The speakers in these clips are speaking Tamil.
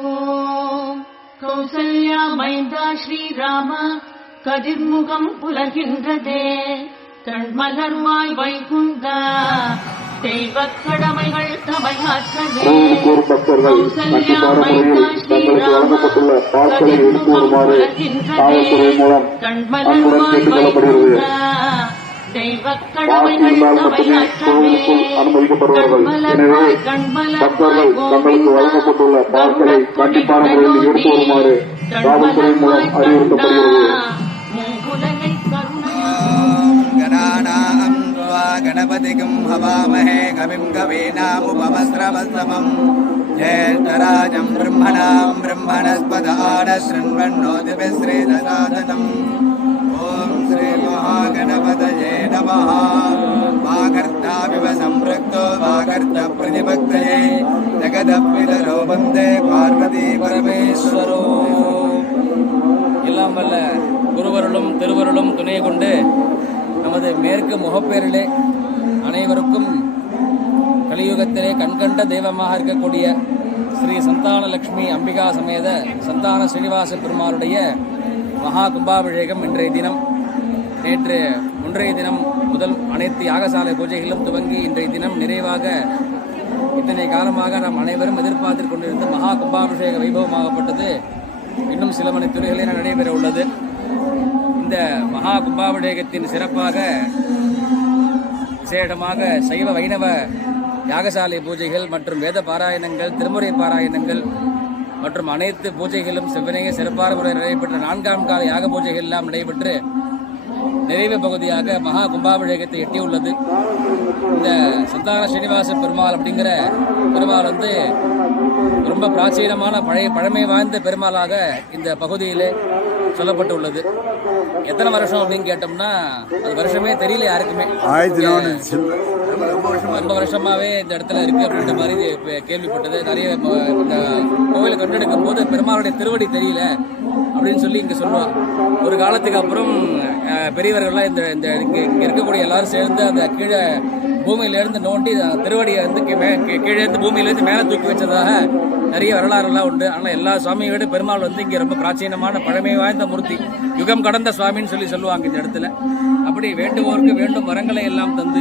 ஓம் கௌசல்யா மைந்தா ஸ்ரீராம கதிர்முகம் புலர்கின்றதே கண்மலர்வாய் வைகுந்தா தெய்வக் கடமைகள் தமையாற்றவே கௌசல்யா மைந்தா ஸ்ரீராம கதிர்முகம் புலர்கின்றதே கண்மலர்வாய் வைகுந்தா தெய்வக் கடமைகள் தமையாற்றவே கண்மலர்வாய் கண்மலர்வாய் கோவிந்தா கண்மலர்வாய் வைகுந்தா மூங்குலகை கருணாநாம் கணபதிகும் ஹவாமஹே கவிம் கவீனாமுபமஸ்ரவஸ்தமம் ஜேஷ்டராஜம் பிரம்மணாம் பிரம்மணஸ்பதான ஸ்ருண்வன்னோதிபிஸ்ரீதசாதனம் ஓம் ஸ்ரீ மகாகணபதயே நமः வாகர்த்தாவிவ சம்பிருக்தோ வாகர்த்த பிரதிபக்தயே ஜகதப்பிதரோ வந்தே பார்வதி பரமேஸ்வரோ. எல்லாம் வல்ல குருவருளும் திருவருளும் துணை கொண்டு நமது மேற்கு முகப்பேரிலே அனைவருக்கும் கலியுகத்திலே கண்கண்ட தெய்வமாக இருக்கக்கூடிய ஸ்ரீ சந்தானலட்சுமி அம்பிகா சமேத சந்தான ஸ்ரீனிவாச பெருமாளுடைய மகா கும்பாபிஷேகம் இன்றைய தினம் முன்றைய தினம் முதல் அனைத்து யாகசாலை பூஜைகளும் துவங்கி இன்றைய தினம் நிறைவாக இத்தனை காலமாக நாம் அனைவரும் எதிர்பார்த்து கொண்டிருந்த மகா கும்பாபிஷேக வைபவமாகப்பட்டது இன்னும் சில மணி துறைகளில் நடைபெற உள்ளது. இந்த மகா கும்பாபிஷேகத்தின் சிறப்பாக விசேஷமாக சைவ வைணவ யாகசாலை பூஜைகள் மற்றும் வேத பாராயணங்கள் திருமுறை பாராயணங்கள் மற்றும் அனைத்து பூஜைகளும் செவ்வனைய சிறப்பான முறை நடைபெற்ற 4ஆம் கால யாக பூஜைகள் எல்லாம் நடைபெற்று நிறைவு பகுதியாக மகா கும்பாபிஷேகத்தை எட்டியுள்ளது. இந்த சந்தான ஸ்ரீனிவாச பெருமாள் அப்படிங்கிற பெருமாள் ரொம்ப பிராச்சீனமான பழமை வாய்ந்த பெருமாளாக இந்த பகுதியிலே சொல்லப்பட்டுள்ளது. எத்தனை வருஷம் அப்படின்னு கேட்டோம்னா அது வருஷமே தெரியல யாருக்குமே. ரொம்ப வருஷமாவே இந்த இடத்துல இருக்கு அப்படின்ற மாதிரி கேள்விப்பட்டது. நிறைய இந்த கோவிலை கண்டெடுக்கும் போது பெருமாளுடைய திருவடி தெரியல அப்படின்னு சொல்லி இங்க சொல்லுவாங்க. ஒரு காலத்துக்கு அப்புறம் பெரியவர்கள்லாம் இந்த இங்க இருக்கக்கூடிய எல்லாரும் சேர்ந்து அந்த கீழே பூமியிலிருந்து நோண்டி திருவடியை கீழே இருந்து பூமியிலிருந்து மேலே தூக்கி வச்சதாக நிறைய வரலாறுலாம் உண்டு. ஆனால் எல்லா சுவாமியை விட பெருமாள் இங்கே ரொம்ப பிராச்சீனமான பழமை வாய்ந்த மூர்த்தி, யுகம் கடந்த சுவாமின்னு சொல்லுவாங்க இந்த இடத்துல. அப்படி வேண்டுவோருக்கு வேண்டும் வரங்களை எல்லாம் தந்து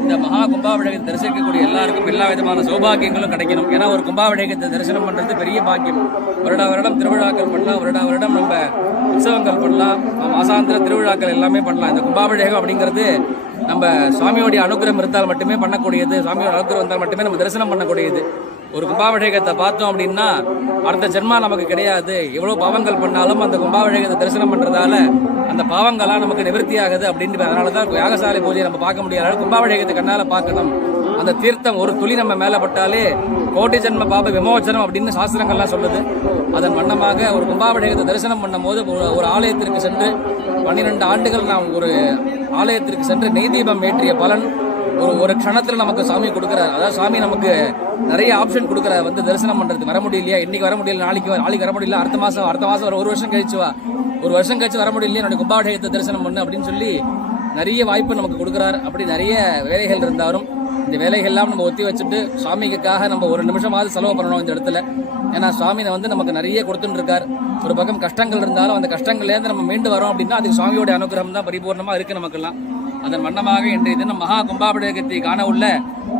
இந்த மகா கும்பாபிஷேகத்தை தரிசிக்கக்கூடிய எல்லாருக்கும் எல்லா விதமான சௌபாகியங்களும் கிடைக்கணும். ஏன்னா ஒரு கும்பாபிஷேகத்தை தரிசனம் பண்ணுறது பெரிய பாக்கியம். வருடம் திருவிழாக்கள் பண்ணலாம், வருடம் நம்ம உற்சவங்கள் பண்ணலாம், மாசாந்திர திருவிழாக்கள் எல்லாமே பண்ணலாம். இந்த கும்பாபிஷேகம் அப்படிங்கிறது நம்ம சுவாமியோடைய அனுகிரகம் இருந்தால் மட்டுமே பண்ணக்கூடியது. சுவாமியோட அனுகிரகம் இருந்தால் மட்டுமே நம்ம தரிசனம் பண்ணக்கூடியது. ஒரு கும்பாபிஷேகத்தை பார்த்தோம் அப்படின்னா அடுத்த ஜென்மா நமக்கு கிடையாது. எவ்வளவு பாவங்கள் பண்ணாலும் அந்த கும்பாபிஷேகத்தை தரிசனம் பண்றதால அந்த பாவங்கள்லாம் நமக்கு நிவர்த்தி ஆகுது அப்படின்னு. அதனாலதான் யாகசாலை பூஜையை நம்ம பார்க்க முடியாது, கும்பாபிஷேகத்தை கண்ணால பார்க்கணும். அந்த தீர்த்தம் ஒரு துளி நம்ம மேல பட்டாலே கோட்டி ஜென்ம பாப விமோச்சனம் அப்படின்னு சாஸ்திரங்கள்லாம் சொல்லுது. அதன் வண்ணமாக ஒரு கும்பாபிஷேகத்தை தரிசனம் பண்ணும் போது ஒரு ஆலயத்திற்கு சென்று 12 ஆண்டுகள் நாம் ஒரு ஆலயத்திற்கு சென்று நெய் தீபம் ஏற்றிய பலன் ஒரு க்ஷணத்துல நமக்கு சாமி கொடுக்குறாரு. அதாவது சாமி நமக்கு நிறைய ஆப்ஷன் கொடுக்குறாரு. தரிசனம் பண்றது வர முடியலையா, இன்னைக்கு வர முடியல, நாளைக்கு வர முடியல, அடுத்த மாசம் ஒரு வருஷம் கழிச்சு வா, ஒரு வருஷம் கழிச்சு வர முடியலையா, என்னுடைய கும்பாபிஷேகத்தை தரிசனம் பண்ணு அப்படின்னு சொல்லி நிறைய வாய்ப்பு நமக்கு கொடுக்குறாரு. அப்படி நிறைய வேலைகள் இருந்தாலும் இந்த வேலைகள் எல்லாம் நம்ம ஒத்தி வச்சுட்டு சுவாமிக்காக நம்ம ஒரு நிமிஷமாவது செலவு பண்ணணும் இந்த இடத்துல. ஏன்னா சுவாமி நமக்கு நிறைய கொடுத்துட்டு இருக்கார். ஒரு பக்கம் கஷ்டங்கள் இருந்தாலும் அந்த கஷ்டங்கள்லேருந்து நம்ம மீண்டு வரோம் அப்படின்னா அதுக்கு சுவாமியோட அனுகிரகம் தான் பரிபூர்ணமா இருக்கு நமக்கெல்லாம். அதன் வண்ணமாக இன்றைய தினம் மகா கும்பாபிஷேகத்தை காண உள்ள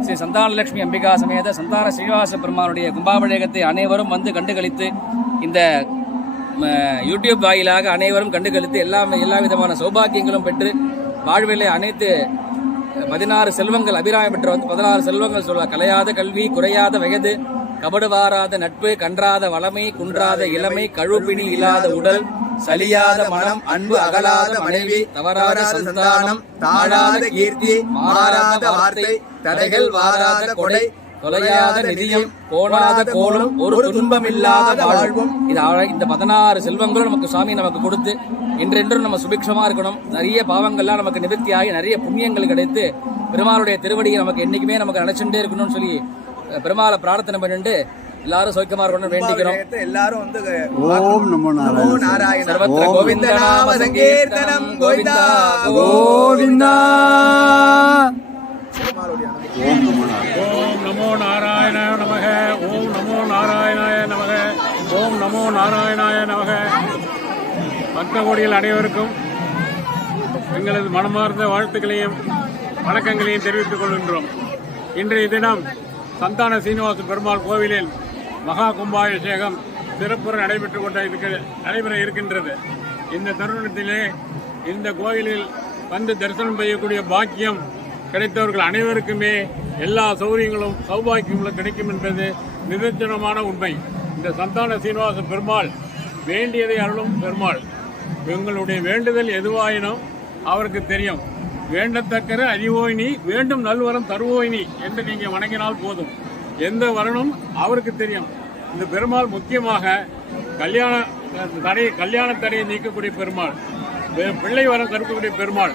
ஸ்ரீ சந்தானலட்சுமி அம்பிகா சமேத சந்தான ஸ்ரீனிவாச பெருமானுடைய கும்பாபிஷேகத்தை அனைவரும் கண்டுகளித்து இந்த யூடியூப் வாயிலாக அனைவரும் கண்டுகளித்து எல்லா விதமான சௌபாகியங்களும் பெற்று வாழ்விலே அனைத்து 16 செல்வங்கள் அபிராமி பெற்ற 16 செல்வங்கள் சொல்ல கலையாத கல்வி, குறையாத வயது, கபடு வாராத நட்பு, கன்றாத வளமை, குன்றாத இளமை, கழுப்பிணி இல்லாத உடல், சலியாத மனம், அன்பு அகலாத மனைவி, தவறாத சந்தானம், தாழாத கீர்த்தி, மாறாத வார்த்தை, தடைகள் வாராத கொடை, தொலையாத நிதியம், கோணாத கோலும், ஒரு துன்பமில்லாத வாழ்வும். இந்த 16 செல்வங்களும் நமக்கு சுவாமி நமக்கு கொடுத்து இன்றென்றும் நம்ம சுபிக்ஷமா இருக்கணும். நிறைய பாவங்கள்லாம் நமக்கு நிவர்த்தியாகி நிறைய புண்ணியங்கள் கிடைத்து பெருமாளுடைய திருவடியை நமக்கு என்னைக்குமே நமக்கு நினைச்சுட்டே இருக்கணும்னு சொல்லி பெருமாளை பிரார்த்தனை பண்ணிட்டு எல்லாரும் சௌக்கியமா இருக்கணும்னு வேண்டிக்கிறோம். எல்லாரும் ஓம் நமோ நாராயண சர்வத்ர கோவிந்த நாம சங்கீர்த்தனம் கோவிந்தா கோவிந்தா. ஓம் நமோ நாராயணாய நமக. ஓம் நமோ நாராயணாய நமக. பக்த கோடிகள் அனைவருக்கும் எங்களது மனமார்ந்த வாழ்த்துக்களையும் வணக்கங்களையும் தெரிவித்துக் கொள்கின்றோம். இன்றைய தினம் சந்தான சீனிவாச பெருமாள் கோவிலில் மகா கும்பாபிஷேகம் சிறப்புற நடைபெற இருக்கின்றது. இந்த தருணத்திலே இந்த கோவிலில் வந்து தரிசனம் செய்யக்கூடிய பாக்கியம் கிடைத்தவர்கள் அனைவருக்குமே எல்லா சௌகரியங்களும் சௌபாக்கியங்களும் கிடைக்கும் என்பது நிதர்சனமான உண்மை. இந்த சந்தான சீனிவாச பெருமாள் வேண்டியதை அருளும் பெருமாள். எங்களுடைய வேண்டுதல் எதுவாயினும் அவருக்கு தெரியும். வேண்டத்தக்கர அறிவோயினி வேண்டும் நல்வரம் தருவோயினி என்று நீங்கள் வணங்கினால் போதும். எந்த வரணும் அவருக்கு தெரியும். இந்த பெருமாள் முக்கியமாக கல்யாண தடையை நீக்கக்கூடிய பெருமாள், பிள்ளை வரம் தரக்கூடிய பெருமாள்,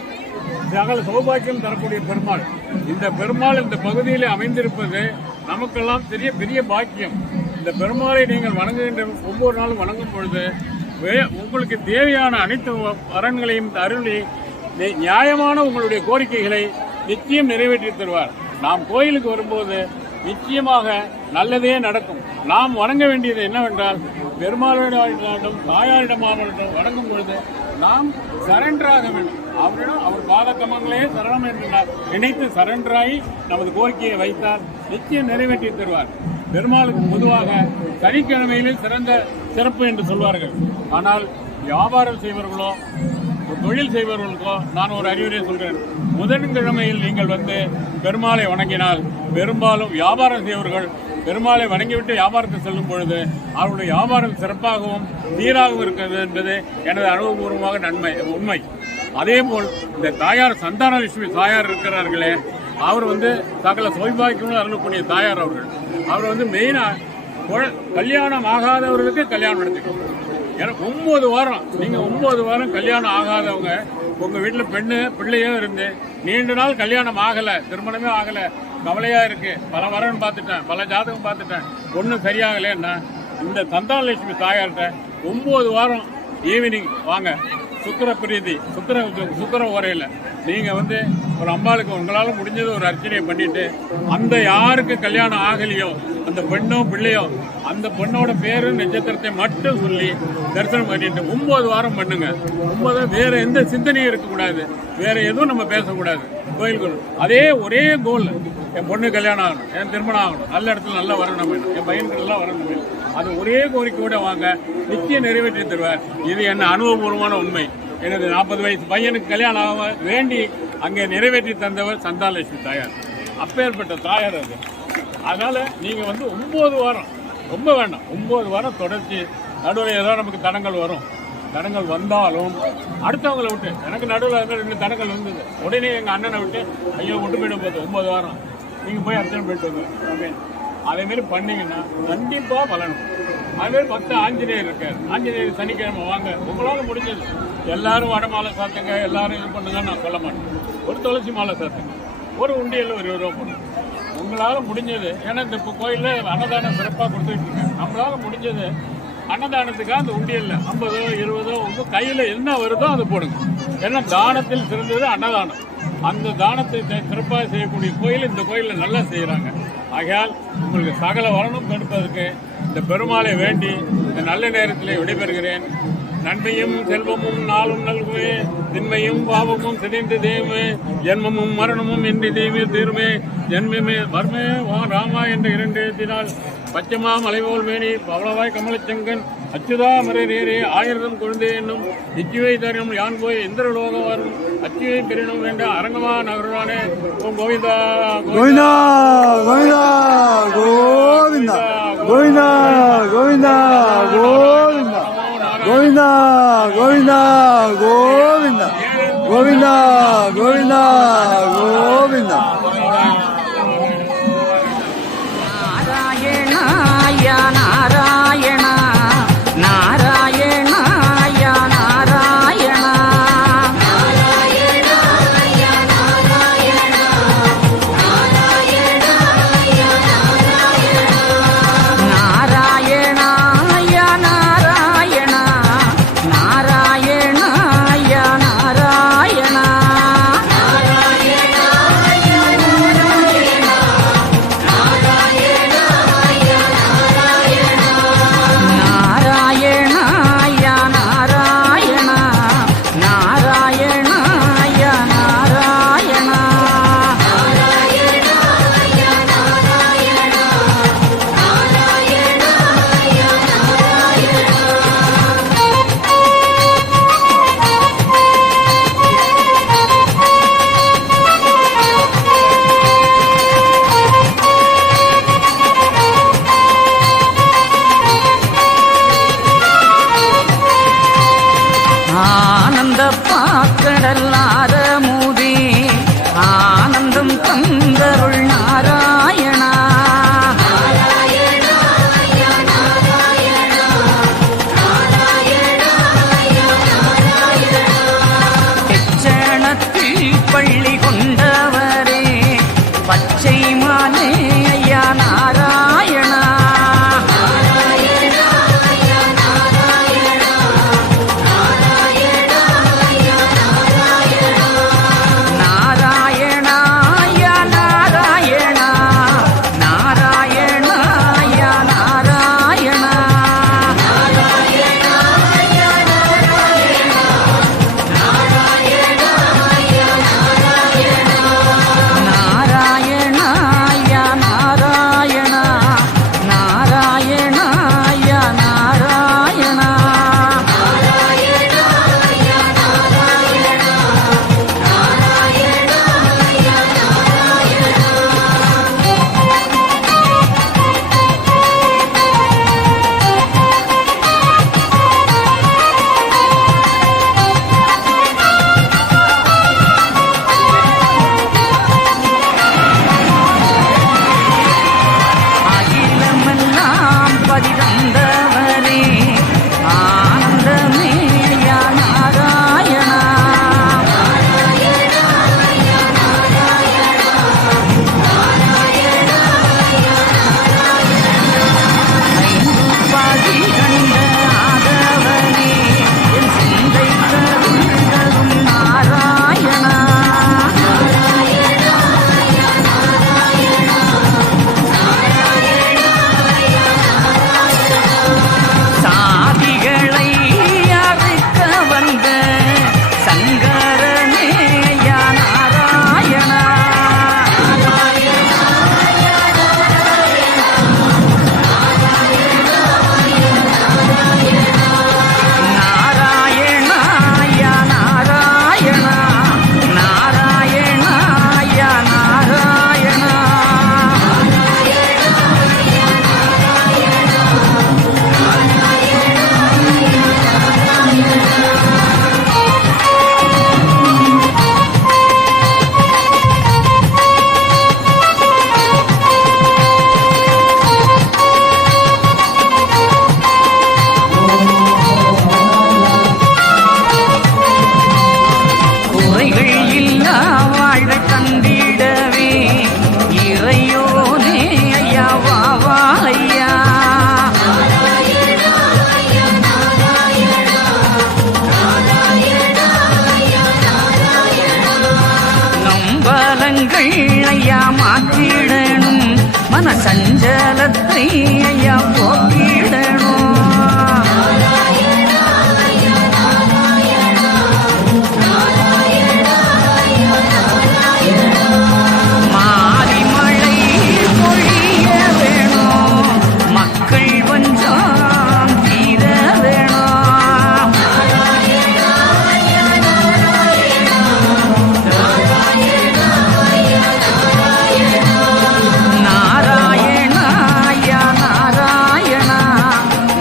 சகல சௌபாக்கியம் தரக்கூடிய பெருமாள். இந்த பெருமாள் இந்த பகுதியில் அமைந்திருப்பது நமக்கெல்லாம் பெரிய பாக்கியம். இந்த பெருமாளை நீங்கள் வணங்குகின்ற ஒவ்வொரு நாளும் வணங்கும் பொழுது உங்களுக்கு தேவையான அனைத்து வரன்களையும் அருளி நியாயமான உங்களுடைய கோரிக்கைகளை நிச்சயம் நிறைவேற்றி தருவார். நாம் கோயிலுக்கு வரும்போது நிச்சயமாக நல்லதே நடக்கும். நாம் வணங்க வேண்டியது என்னவென்றால் பெருமாளிடம் தாயாரிடமாவட்டம் வணங்கும் பொழுது நாம் சரண்டராக வேண்டும். அவரிடம் அவர் பாதகமங்களே சரணம் என்று நினைத்து சரண்டராகி நமது கோரிக்கையை வைத்தால் நிச்சயம் நிறைவேற்றி தருவார். பெருமாளுக்கு பொதுவாக சனிக்கிழமையிலே சிறப்பு என்று சொல்வார்கள். ஆனால் வியாபாரம் செய்வர்களோ தொழில் செய்பவர்களுக்கோ நான் ஒரு அறிவுரை சொல்கிறேன். புதன்கிழமையில் நீங்கள் வந்து பெருமாளை வணங்கினால் பெரும்பாலும் வியாபாரம் செய்வர்கள் பெருமாளை வணங்கிவிட்டு வியாபாரத்தை செல்லும் பொழுது அவருடைய வியாபாரம் சிறப்பாகவும் சீராகவும் இருக்கிறது என்பது எனது அனுபவபூர்வமாக உண்மை. அதேபோல் இந்த தாயார் சந்தான லட்சுமி தாயார் இருக்கிறார்களே, அவர் வந்து சகல சௌபாக்கியங்களும் அருளக்கூடிய தாயார். அவர் வந்து மெயினாக கல்யாணம் ஆகாதவர்களுக்கு கல்யாணம் நடத்திக்கணும். ஏன்னா 9 வாரம் நீங்கள் 9 வாரம் கல்யாணம் ஆகாதவங்க உங்கள் வீட்டில் பிள்ளையோ இருந்து நீண்ட நாள் கல்யாணம் ஆகலை, திருமணமே ஆகலை, கவலையாக இருக்குது, பல வரன் பார்த்துட்டேன், பல ஜாதகம் பார்த்துட்டேன், ஒன்றும் சரியாகலைன்னா இந்த சந்தானலட்சுமி தாயார்கிட்ட 9 வாரம் ஈவினிங் வாங்க. சுக்கர பிரீதி சுக்கர உரையில் நீங்கள் வந்து ஒரு அம்பாளுக்கு உங்களால் முடிஞ்சது ஒரு அர்ச்சனையை பண்ணிட்டு அந்த யாருக்கு கல்யாணம் ஆகலையோ அந்த பெண்ணோ பிள்ளையோ அந்த பெண்ணோட பேரு நட்சத்திரத்தை மட்டும் சொல்லி தரிசனம் பண்ணிட்டு 9 வாரம் பண்ணுங்க. 9 வேற எந்த சிந்தனையும் இருக்கக்கூடாது, வேற எதுவும் நம்ம பேசக்கூடாது. கோயிலுக்கு ஒரே கோல், என் பொண்ணு கல்யாணம் ஆகணும், என் திருமணம் ஆகணும், நல்ல இடத்துல நல்லா வரணும், என் பையன்கள் எல்லாம் வரணும். அது ஒரே கோரிக்கையோட வாங்க, நிச்சயம் நிறைவேற்றி தருவார். இது என்ன அனுபவபூர்வமான உண்மை. எனது 40 வயசு பையனுக்கு கல்யாணம் ஆக வேண்டி அங்கே நிறைவேற்றி தந்தவர் சந்தானலட்சுமி தாயார். அப்பேற்பட்ட தாயார் அது. அதனால நீங்க வந்து 9 வாரம் ரொம்ப வேண்டாம், 9 வாரம் தொடர்ச்சி. நடுவில் ஏதோ நமக்கு தடங்கள் வரும், தடங்கள் வந்தாலும் அடுத்தவங்களை விட்டு, எனக்கு நடுவில் 2 தடங்கள் வந்தது, உடனே எங்கள் அண்ணனை விட்டு ஐயோ விட்டு போயிடும் போது 9 வாரம் நீங்கள் போய் அர்ச்சனை போயிட்டு வந்து அப்படின்னு அதேமாரி பண்ணீங்கன்னா கண்டிப்பாக பலனும். அதுமாரி 10 ஆஞ்சநேயர் இருக்கார். ஆஞ்சநேயர் சனிக்கிழமை வாங்க, உங்களால் முடிஞ்சது. எல்லாரும் வடை மாலை சாத்துங்க, எல்லாரும் இது பண்ணுங்கன்னு நான் சொல்ல மாட்டேன். ஒரு துளசி மாலை சாத்துங்க, ஒரு உண்டியல் ஒரு 20 ரூபா போடுங்க, உங்களால் முடிஞ்சது. ஏன்னா இந்த கோயிலில் அன்னதானம் சிறப்பாக கொடுத்துட்டு இருக்கேன். நம்மளால் முடிஞ்சது அன்னதானத்துக்காக அந்த உண்டியல்ல 50 20 உங்கள் கையில் என்ன வருதோ அதை போடுங்க. ஏன்னா தானத்தில் சிறந்தது அன்னதானம். அந்த தானத்தை சிறப்பாக செய்யக்கூடிய கோயில் இந்த கோயிலில் நல்லா செய்கிறாங்க. ஆகையால் உங்களுக்கு சகல வரணும் தடுப்பதற்கு இந்த பெருமாளை வேண்டி இந்த நல்ல நேரத்தில் விடைபெறுகிறேன். நன்மையும் செல்வமும் நாளும் நல்குவே, திண்மையும் பாவமும் சிதைந்து தேவே, ஜென்மமும் மரணமும் என்று தெய்வமே தீர்மே, ஜென்மமே வர்மே வா ராமா என்ற 2 எழுத்தினால் பச்சமா மலைபோல் மேனி பவளவாய் கமலச்செங்கன் அச்சுதா மறை நேரே 1000 குழந்தை என்னும் நிச்சுவை தரினும் யான் போய் எந்திர லோகம் வரும் அச்சுவை பெறினும் வேண்ட அரங்கமா நகருவானே. ஓம் கோவிந்தா கோவிந்தா கோவிந்தா கோவிந்தா கோவிந்தா கோவிந்தா கோவிந்தா கோவிந்தா கோவிந்தா கோவிந்தா கோவிந்தா கோவிந்தா கோவிந்தா. நாராயணாய நாராயண நாராயணாய நாராயண நாராயணாய நாராயண நாராயணாய நாராயண நாராயணாய நாராயண நாராயணாய நாராயண நாராயணாய சங்கடங்கள் ஐயா மாற்றிடணும், மன சஞ்சலத்தை ஐயா போக்கிடணும். மாறி மழை பொழிய வேணும், மக்கள் கொஞ்சம் தீர வேணும். நாராயணாய நாராயணா,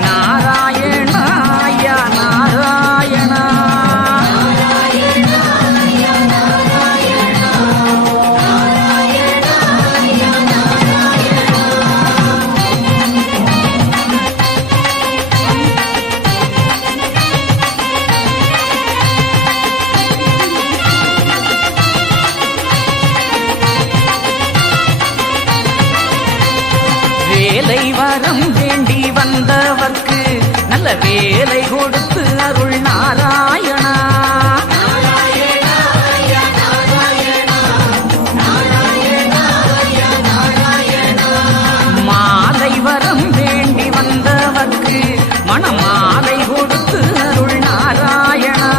நாராயணாய நாராயணா. வேலை வரம் வேண்டி வந்தவர்க்கு நல்ல வேலை கொடுத்து அருள் நாராயணா. மாலை வரம் வேண்டி வந்தவர்க்கு மணமாலை கொடுத்து அருள் நாராயணா.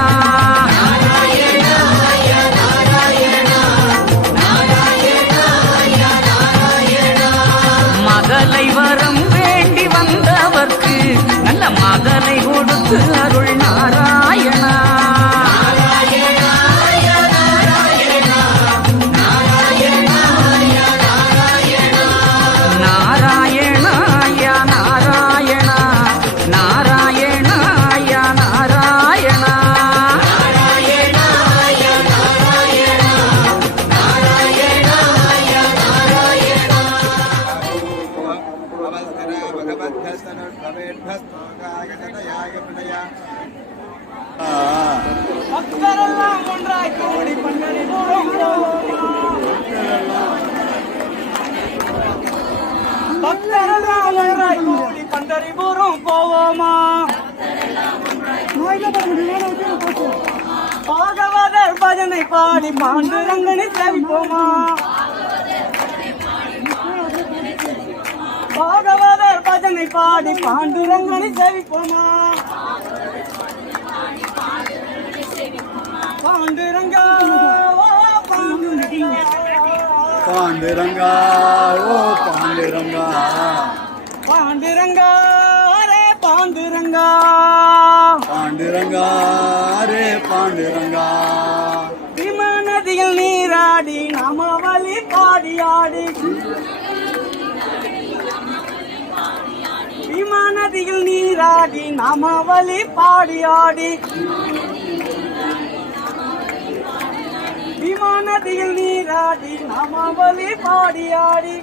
மகளை வரம் வேண்டி வந்தவர்க்கு நல்ல மகளை கொடுத்து அருள் நாராயணா. நாராயணாய நாராயணா, நாராயணாய நாராயணா. பக்தரெல்லாம் ஒன்றாய் கூடி பண்டரிபுரம் பக்தரெல்லாம் ஒன்றாய் கூடி பண்டரிபுரம் போவோமா? பாகவதர் பஜனை பாடி பாண்டுரங்கனை சேவிப்போமா? பாகவதர் பஜனை பாடி பாண்டுரங்கனை சேவிப்போமா? பாண்டுரங்கா ஓ பாண்டுரங்கா, பாண்டுரங்கா ஓ பாண்டுரங்கா, பாண்டுரங்கா ரே பாண்டுரங்கா, பாண்டுரங்கா ரே பாண்டுரங்கா. விமானதியில் நீராடி நாமாவலி பாடியாடி, விமானதியில் நீராடி நாமாவலி பாடியாடி, விமானதியில் நீராடி நாமாவலி பாடியாடி.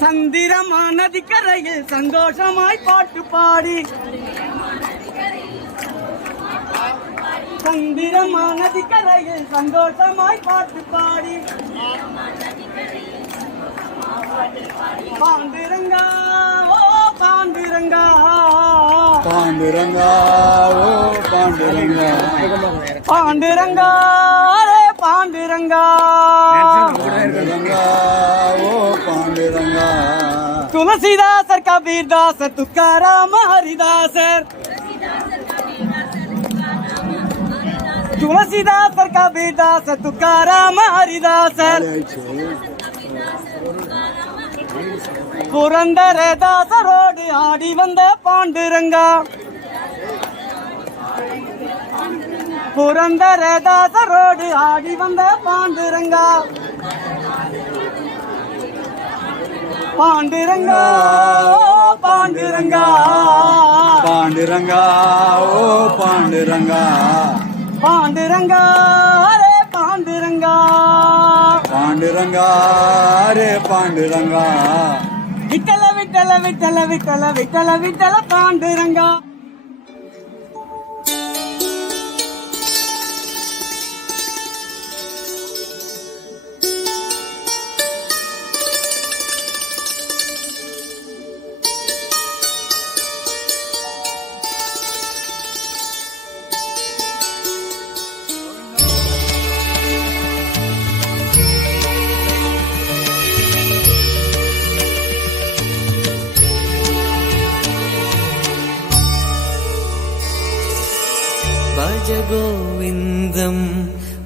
சந்திரமா நதிக்கரையில் சந்தோஷமாய் பாட்டு பாடி, சந்திரமா நதிக்கரையில் சந்தோஷமாய் பாட்டு பாடி. பாண்டுரங்கா ஓ பாண்டுரங்கா, பாண்டுரங்கா ஓ பாண்டுரங்கா, பாண்டுரங்கா ரே பாண்டுரங்கா, பாண்டுரங்கா ஓ பாண்டுரங்கா. துளசிதாசர் கபீர்தாசர் துக்காராம ஹரிதாசர், துளசிதாசர் கபீர்தாசர் துக்காராம ஹரிதாசர். புரந்தரதாசரோடு ஆடி வந்த பாண்டுரங்கா, புரந்தரதாசரோடு ஆடி வந்த பாண்டுரங்கா. பாண்டுரங்கா ஓ பாண்டுரங்கா, பாண்டுரங்கா ஓ பாண்டுரங்கா, பாண்டுரங்கா ரே பாண்டுரங்கா, பாண்டுரங்கா ரே பாண்டுரங்கா. விட்டல விட்டல விட்டல விட்டல விட்டல விட்டல பாண்டுரங்கா.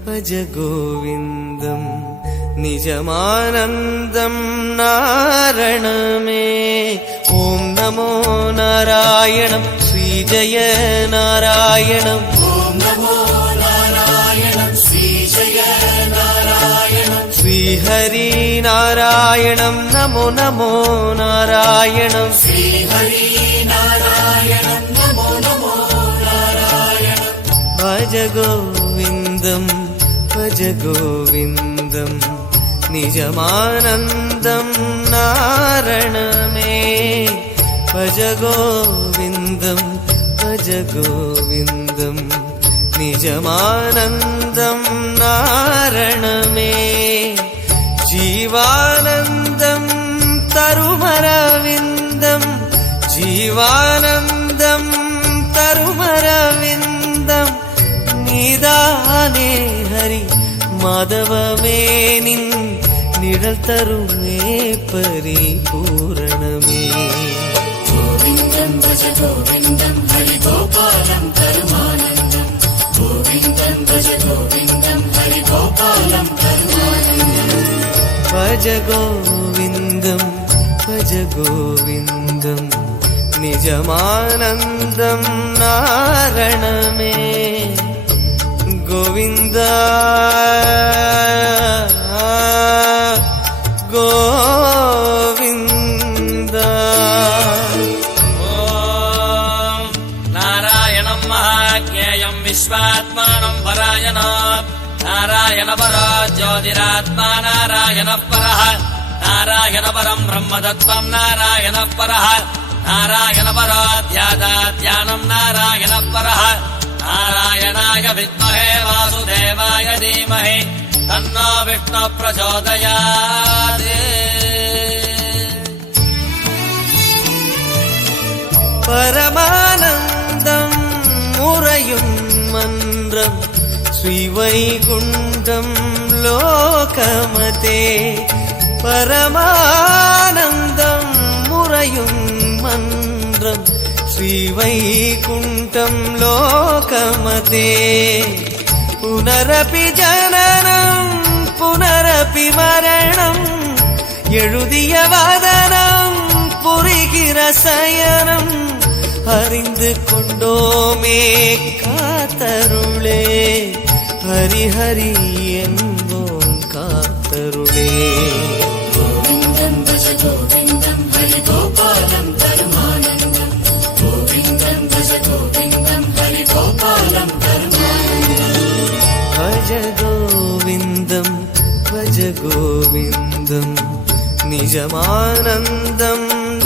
भज गोविन्दं निजमानन्दं नारणमे ॐ नमो नारायणं श्रीजय नारायणम् श्रीहरि नारायणं नमो नमो नारायणं भज गोविन्दं निजमानन्दं नारणमे भज गोविन्दं निजमानन्दं नारणमे जीवानन्दं तरुमरविन्दं जीवानन्दं तरुमरविन्दं நீதானே ஹரி மாதவமே நின் நிழல் தருமே பரிபூரணமே கோவிந்தம் பஜ கோவிந்தம் ஹரி கோபாலம் கருமானந்தம் கோவிந்தம் பஜ கோவிந்தம் ஹரி கோபாலம் கருமானந்தம் भज गोविन्दं निजमानन्दं नारणमे गोविन्द गोविन्द नारायणं महाज्ञेयं विश्वात्मानं परायणात् नारायण परो ज्योतिरात्मा नारायणः परः नारायण परं ब्रह्मतत्त्वं नारायणः परः नारायण परो ध्यानं नारायणः परः नारायणाय विद्महे वासुदेवाय धीमहि तन्नो विष्णुः प्रचोदयात् परमानन्दं मुरयुं मन्द्रम् श्रीवैकुण्ठं लोकमते परमानन्दं मुरयुं मन्द्रं श्रीवैकुण्ठं लोकमते पुनरपि जननं पुनरपि मरणं எழுதிய வதனம் புரிகிற சயனம் அறிந்து கொண்டோமே காத்தருளே ஹரி ஹரி என்போம் காத்தருளே கோவிந்தம் பஜ கோவிந்தம் ஹரி கோபாலம் கருமானந்தம் கோவிந்தம் பஜ கோவிந்தம் ஹரி கோபாலம் கருமானந்தம் भज गोविन्दं निजमानन्दं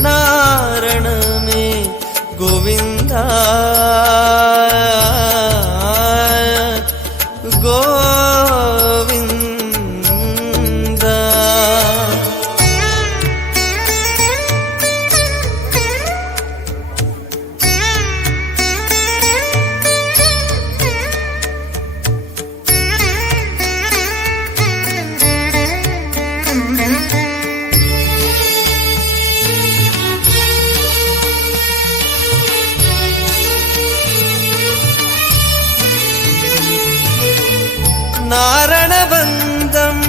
नारणमे गोविन्द गोविन्द நாரணபந்தம்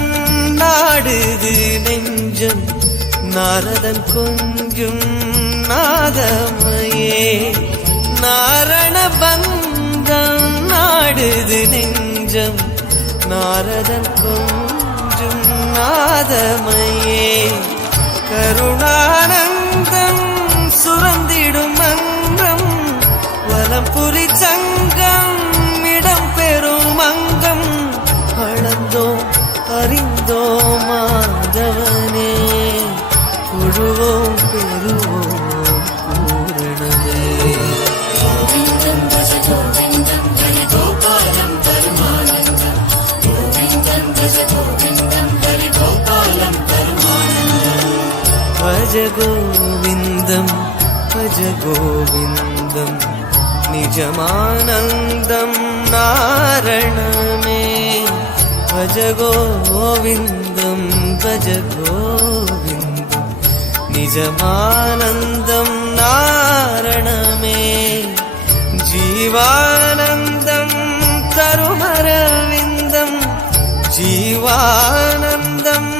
நாடுது நெஞ்சம் நாரதன் கொஞ்சும் நாதமையே நாரணபந்தம் நாடுது நெஞ்சம் நாரதன் கொஞ்சும் நாதமையே கருணானந்தம் சுரந்திடும் மன்றம் வலம்புரி சங்கம் இடம் பெறும் அங்கம் அளந்தோம் அறிந்தோம் மாதவனே குழுவோம் பெறுவோம் பூரணமே கோவிந்தம் பஜ கோவிந்தம் ஹரி கோபாலம் கருமானந்தம் கோவிந்தம் பஜ கோவிந்தம் ஹரி கோபாலம் கருமானந்தம் भज गोविन्दं निजमानन्दं नारणमे भज गोविन्दं निजमानन्दं नारणमे जीवानन्दं तरुमरविन्दं ஆனந்தம்